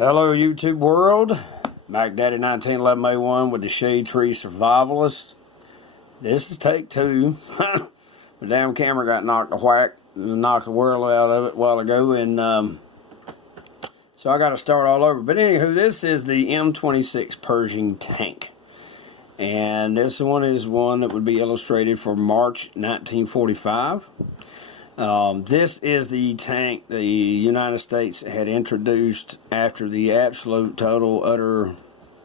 Hello YouTube world, Mac Daddy 1911A1 with the Shade Tree Survivalist. This is take two. The damn camera got knocked the world out of it a while ago, and so I got to start all over. But anywho, this is the M26 Pershing tank, and this one is one that would be illustrated for March 1945. This is the tank the United States had introduced after the absolute total utter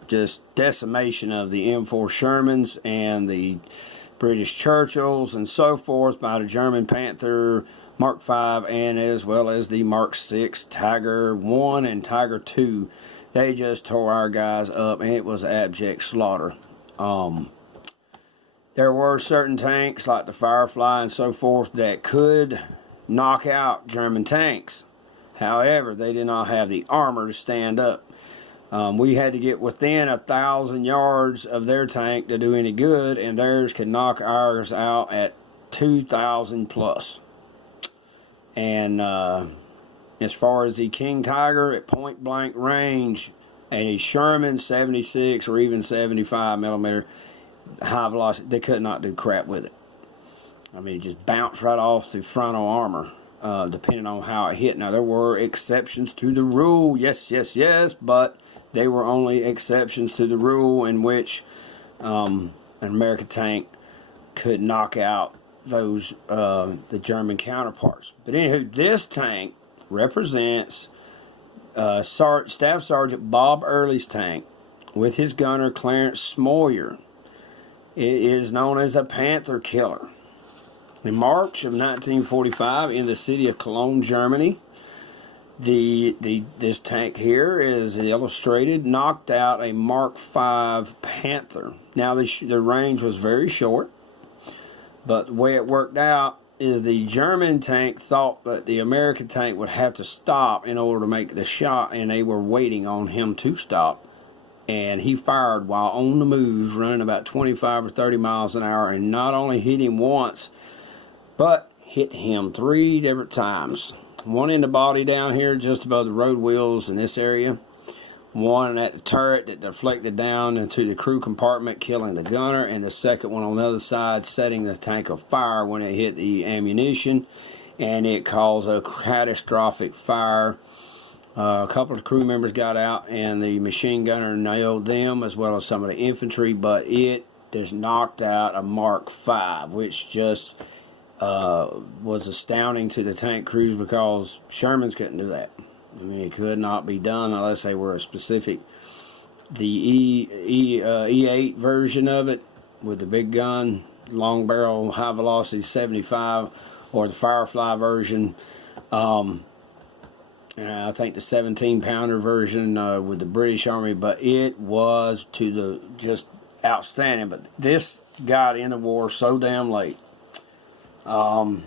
just decimation of the M4 Shermans and the British Churchills and so forth by the German Panther Mark V and as well as the Mark VI Tiger I and Tiger II. They just tore our guys up, and it was abject slaughter. There were certain tanks like the Firefly and so forth that could knock out German tanks. However, they did not have the armor to stand up. We had to get within 1,000 yards of their tank to do any good, and theirs could knock ours out at 2,000 plus. And as far as the King Tiger at point blank range, a Sherman 76 or even 75 millimeter high velocity, they could not do crap with it. I mean, it just bounced right off the frontal armor, depending on how it hit. Now, there were exceptions to the rule, yes, but they were only exceptions to the rule in which an American tank could knock out those the German counterparts. But anywho, this tank represents Staff Sergeant Bob Early's tank with his gunner Clarence Smoyer. It is known as a Panther killer. In March of 1945, in the city of Cologne, Germany, this tank here is illustrated, knocked out a Mark V Panther. Now, the range was very short, but the way it worked out is the German tank thought that the American tank would have to stop in order to make the shot, and they were waiting on him to stop. And he fired while on the move, running about 25 or 30 miles an hour, and not only hit him once, but hit him 3 different times. One in the body down here, just above the road wheels in this area. One at the turret that deflected down into the crew compartment, killing the gunner. And the second one on the other side, setting the tank afire when it hit the ammunition. And it caused a catastrophic fire. A couple of crew members got out, and the machine gunner nailed them as well as some of the infantry, but it just knocked out a Mark V, which just was astounding to the tank crews because Shermans couldn't do that. I mean, it could not be done unless they were a specific, the E8 version of it with the big gun, long barrel, high velocity 75, or the Firefly version. And I think the 17-pounder version with the British Army, but it was just outstanding. But this got in the war so damn late. But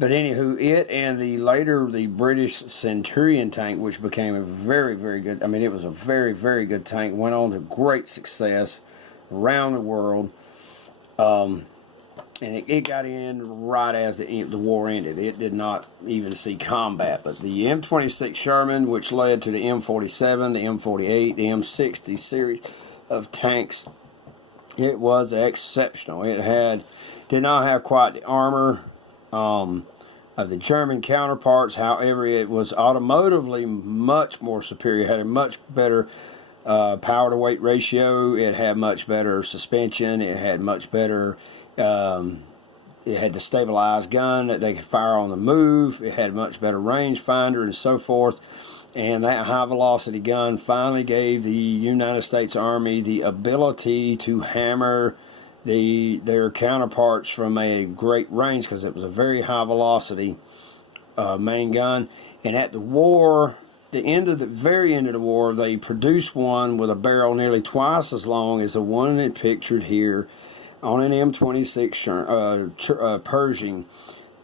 anywho, it and the British Centurion tank, which became a very, very good, I mean, it was a very, very good tank, went on to great success around the world. And it got in right as the war ended. It did not even see combat. But the M26 Sherman, which led to the M47, the M48, the M60 series of tanks, it was exceptional. It did not have quite the armor of the German counterparts. However, it was automotively much more superior. It had a much better power to weight ratio. It had much better suspension. It had much better it had the stabilized gun that they could fire on the move. It had much better rangefinder and so forth. And that high velocity gun finally gave the United States Army the ability to hammer their counterparts from a great range, because it was a very high velocity main gun. And at the war, very end of the war, they produced one with a barrel nearly twice as long as the one that pictured here on an M26 Pershing,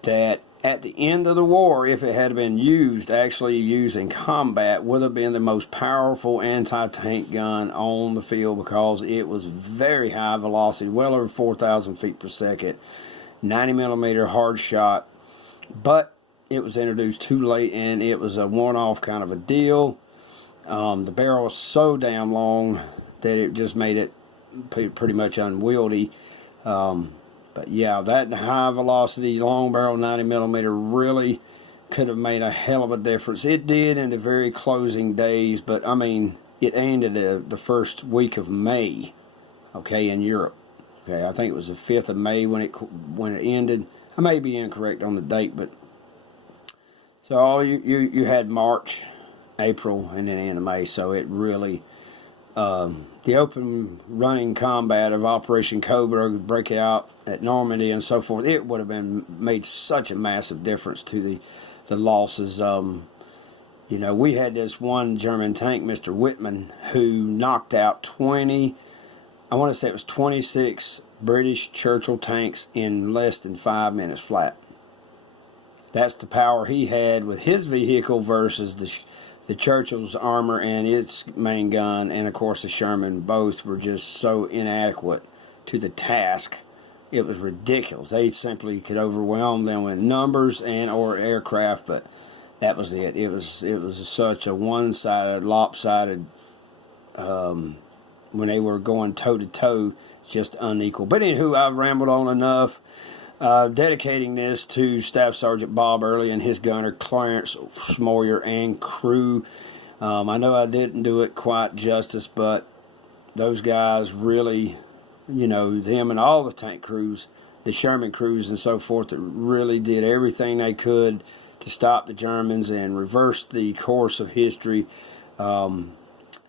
that at the end of the war, if it had been actually used in combat, would have been the most powerful anti-tank gun on the field, because it was very high velocity, well over 4,000 feet per second, 90 millimeter hard shot. But it was introduced too late, and it was a one-off kind of a deal. The barrel was so damn long that it just made it pretty much unwieldy. But yeah, that high velocity long barrel 90mm really could have made a hell of a difference. It did in the very closing days, but I mean, it ended the first week of May, okay, in Europe. Okay, I think it was the 5th of May when it ended. I may be incorrect on the date, but so you had March, April, and then end of May. So it really, the open running combat of Operation Cobra, break out at Normandy and so forth, it would have made such a massive difference to the losses. You know, we had this one German tank, Mr. Whitman, who knocked out 20, I want to say it was 26 British Churchill tanks in less than 5 minutes flat. That's the power he had with his vehicle versus the Churchill's armor and its main gun, and of course the Sherman. Both were just so inadequate to the task. It was ridiculous. They simply could overwhelm them with numbers and or aircraft, but that was it. It was such a one-sided, lopsided, when they were going toe-to-toe, just unequal. But anywho, I've rambled on enough. Dedicating this to Staff Sergeant Bob Early and his gunner Clarence Smoyer and crew. I know I didn't do it quite justice, but those guys really, you know, them and all the tank crews, the Sherman crews and so forth, that really did everything they could to stop the Germans and reverse the course of history.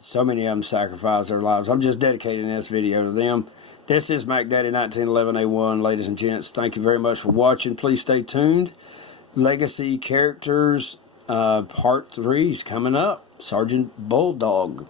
So many of them sacrificed their lives. I'm just dedicating this video to them. This is MacDaddy 1911A1, ladies and gents. Thank you very much for watching. Please stay tuned. Legacy Characters Part 3 is coming up. Sergeant Bulldog.